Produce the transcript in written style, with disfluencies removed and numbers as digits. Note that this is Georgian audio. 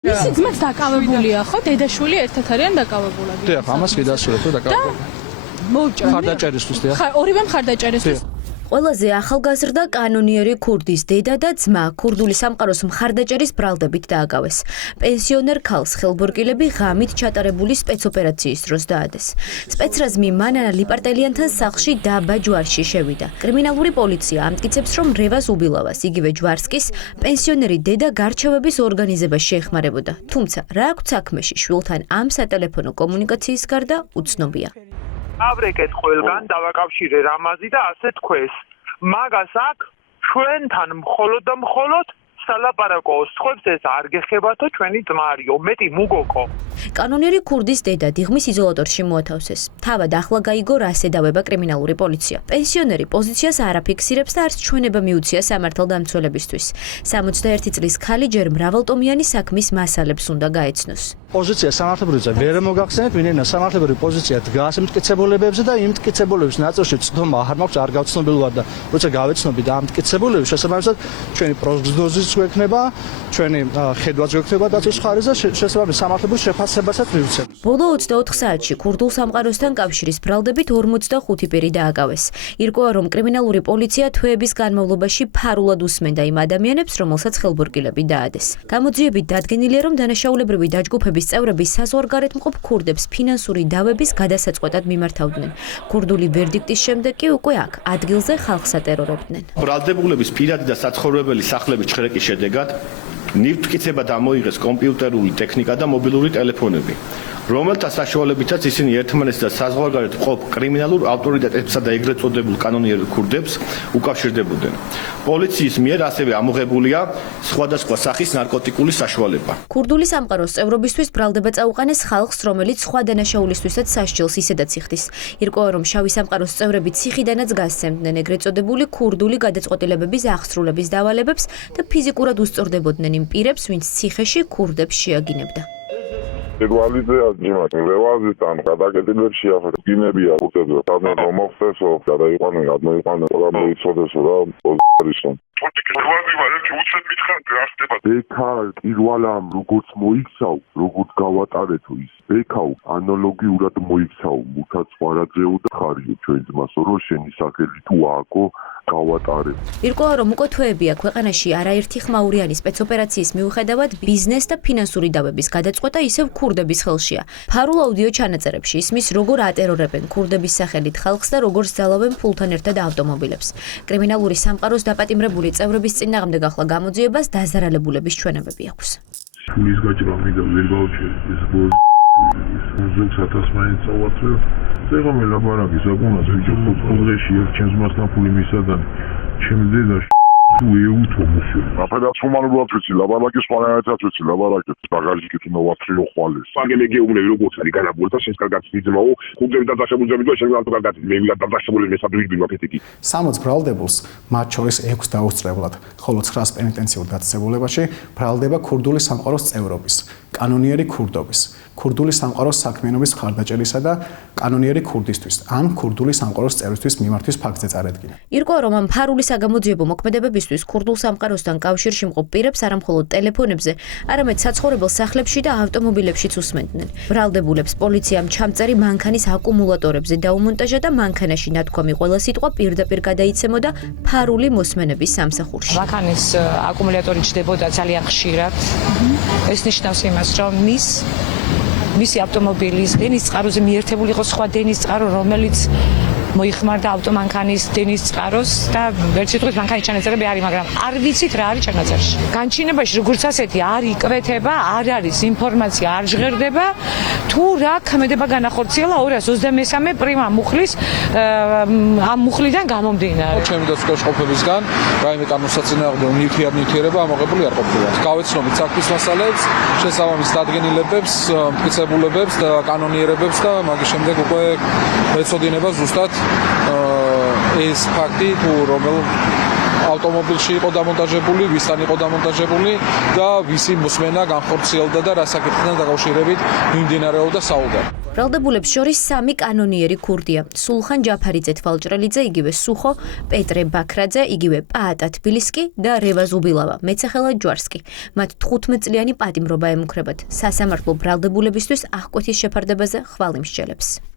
ისიც მას დაკავებულია ხო? დედაშვილი ერთად არიან დაკავებულები. დიახ, ამას კი დასურვებ რომ დაკავებული. მოვჭრა. ხარდაჭერისთვის დიახ. ორივე მხარდაჭერისთვის. ყველაზე ახალგაზრდა კანონიერი ქურდის დედა და ძმა ქურდული სამყაროს მხარდაჭერის ბრალდებით დააგავეს. პენსიონერ ქალს ხელბორკილები ღამით ჩატარებული სპეცოპერაციის დროს დაადეს. სპეცრაზმი მანანა ლიპარტელიანთან სახლში დაბა ჯვარში შევიდა. კრიმინალური პოლიცია ამტკიცებს, რომ რევას უბილავას იგივე ჯვარსკის პენსიონერი დედა გარჩევების ორგანიზებას შეეხმარებოდა. თუმცა რა აქვს საქმეში შვილთან ამ სატელეფონო კომუნიკაციის გარდა უცნობია. ავრეკეთ ყველგან დავაკავშირე რამაზი და ასე თქვეს. მაგას აქ ჩვენთან მხოლოდ და მხოლოდ სალაპარაკო სხვებს ეს არ გეხებათო ჩვენი ძმა არისო, მეტი მუგოკო. კანონიერი ქურდის დედა დიღმის იზოლატორში მოათავსეს. თავად ახლა გაიგო რას ედავება კრიმინალური პოლიცია. პენსიონერი პოზიციას არ აფიქსირებს და არც ჩვენება მიუცია სამართალდამცველებისთვის. 61 წლის ქალი ჯერ მრავალტომიანი საქმის მასალებს უნდა გაეცნოს. პოზიცია სამართლებრივზე ვერ მოგახსენეთ, ვინმე სამართლებრივი პოზიცია დგას მტკიცებულებებზე და იმ მტკიცებულების ნაწილში ცნობა არ მაქვს, არ გავცნობილ ვარ და როცა გავეცნობი და ამ მტკიცებულების შესაბამისად ჩვენი პროგნოზიც გვექნება, ჩვენი ხედვაც გვექნება დაცვის მხარეს და შესაბამისად სამართლებრივ შეფასებასაც მივცემ. ბოლო 24 საათში ქურდულ სამყაროსთან კავშირის ბრალდებით 45 პირი დააგავეს. ირკვევა, რომ კრიმინალური პოლიცია თვეების განმავლობაში ფარულად უსმენდა იმ ადამიანებს, რომელსაც ხელბორკილები დაადეს. გამოძიებით დადგენილია, რომ დანაშაულებრივი დაჯგუფების წევრები საზღვარგარეთმყოფ ქურდებს ფინანსური დავების გადასაწყვეტად მიმართავდნენ. ქურდული ვერდიქტის შემდეგ კი უკვე აქ ადგილზე ხალხს ატერორებდნენ. ბრალდებულების პირადი და საცხოვრებელი სახლების ჩხრეკის შედეგად ნივთმტკიცება გამოიღეს კომპიუტერული ტექნიკა და მობილური ტელეფონები, რომელთა საშუალებითაც ისინი ერთმანეთს და საზღვარგარეთ მყოფ კრიმინალურ ავტორიტეტებსა და ეგრეთ წოდებულ კანონიერ ქურდებს უკავშირდებოდნენ. პოლიციის მიერ ასევე ამოღებულია სხვადასხვა სახის ნარკოტიკული საშუალება. ქურდული სამყაროს წევრობისთვის ბრალდება წაუყენეს ხალხს, რომელიც სხვა დანაშაულისთვისაც სასჯელს ისედაც იხდის. ირკვევა, რომ შავი სამყაროს წევრები ციხიდანაც გასცემდნენ ეგრეთ წოდებული ქურდული გადაწყვეტილებების აღსრულების დავალებებს და ფიზიკურად უსწორდებოდნენ იმ პირებს, ვინც ციხეში ქურდებს შეაგინებდა. პირველზე აჯიმათ ლევაზიდან გადაკეთებებში აღგინებია უწევდა თამარ მომხსესო გადაიყვანე გადმოიყვანე ყველა მოიცოდეს რა პოზიციაში ლევაზი ვარ ერთი უცებ მითხარ რა ხდება ბექა პირველამ როგორც მოიქცავ როგორც გავატარეთო ის ბექაო ანალოგიურად მოიქცავ მუქაც ვარაძეო და ხარიო ჩვენ ძმასო რომ შენი სახელი თუ ააკო გავატარებ. ირკვევა, რომ უკვე თვეებია ქვეყანაში არაერთი ხმაურიანი სპეცოპერაციის მიუხედავად ბიზნეს და ფინანსური დავების გადაწყვეტა ისევ ქურდების ხელშია. ფარულ აუდიო ჩანაწერებში ისმის, როგორ ატერორებენ ქურდების სახელით ხალხს და როგორ ზალავენ ფულთან ერთად ავტომობილებს. კრიმინალური სამყაროს დაპატიმრებული წევრების წინააღმდეგ ახლა გამოძიებას დაზარალებულების ჩვენებები აქვს. ფულის გაჭრა მიგა ვერ გავჩერე ეს ბოლო ზოგს 1000 მაინც წავაწყებ. ეხლა მე ლაბარაკი საკუნას ვიჭო ხუთღეში ერთ ჩემს მასთან ფული მისადან ჩემს დედას თუ ეუთო მოსულ. აფედაც ხომანულად ვიცი ლაბარაკი სხვანაირად ვიცი ლაბარაკი ბაგაჟი კი მოვაცრიო ხვალეს. მაგე გეუბნები როგორც არის განაბული და შენს კარგად ძმაო ხუძები და დაშებულები და შენ კარგად მე დაშებული მესადრიგი მაკეთიკი. 60 ბრალდებულს მათ შორის 6 დაუსწრებლად, ხოლო 9 პენიტენციურ დაწესებულებაში ბრალდება ქურდული სამყაროს წევრობის, კანონიერი ქურდობის, ქურდული სამყაროს საქმიანობის მხარდაჭერისა და კანონიერი ქურდისთვის ან ქურდული სამყაროს წევრისთვის მიმართვის ფაქტზე წარედგინა. ირკვევა, რომ ამ ფარული საგამოძიებო მოქმედებებისთვის ქურდულ სამყაროსთან კავშირში მყოფ პირებს არამხოლოდ ტელეფონებზე, არამედ საცხოვრებელ სახლებში და ავტომობილებშიც უსმენდნენ. ბრალდებულებს პოლიციამ ჩამწერი მანქანის აკუმულატორებზე დაუმონტაჟა და მანქანაში ნათქვამი ყველა სიტყვა პირდაპირ გადაიცემოდა ფარული მოსმენების სამსახურში. მანქანის აკუმულატორი ჩდებოდა ძალიან ხშირად. ეს ნიშნავს იმას, რომ მისი ავტომობილის დენის წყაროზე მიერთებული იყო სხვა დენის წყარო, რომელიც მოიხმარდა ავტომანქანის დენის წყაროს და ვერ სიტყვით მანქანის ჩანაწერები არის, მაგრამ არ ვიცით რა არის ჩანაწერში. განჩინებაში როგორც ასეთი არ იკვეთება, არ არის ინფორმაცია, არ ჟღერდება, თუ რა ქმედება განახორციელა 223 პრიმა მუხლის ამ მუხლიდან გამომდინარე. ჩემი დაცვისყოფებისგან რაიმე კანონსაწინააღმდეგო ნივთიერება ამოღებული არ ყოფილა. გავეცნობით საქმის მასალებს, შესაბამის დადგენილებებს, მტკიცებულებებს და კანონიერებებს და მაგის შემდეგ უკვე ეცოდინება ზუსტად ეს ფაქტი თუ რომელ ავტომობილში იყო დამონტაჟებული, ვისთან იყო დამონტაჟებული და ვისი მოსმენა განხორციელდა და რა საკითხთან დაკავშირებით მიმდინარეობდა საუბარი. ბრალდებულებს შორის 3 კანონიერი ქურდია: სულხან ჯაფარიძე თვალჭრელიძე, იგივე სუხო, პეტრე ბაქრაძე, იგივე პაატა თბილისკი და რევა ზუბილავა, მეცახელა ჯვარსკი. მათ 15 წლიანი პატიმრობა ემუქრებათ. სასამართლო ბრალდებულებისთვის აღკვეთის შეფარდებაზე ხვალ იმსჯელებს.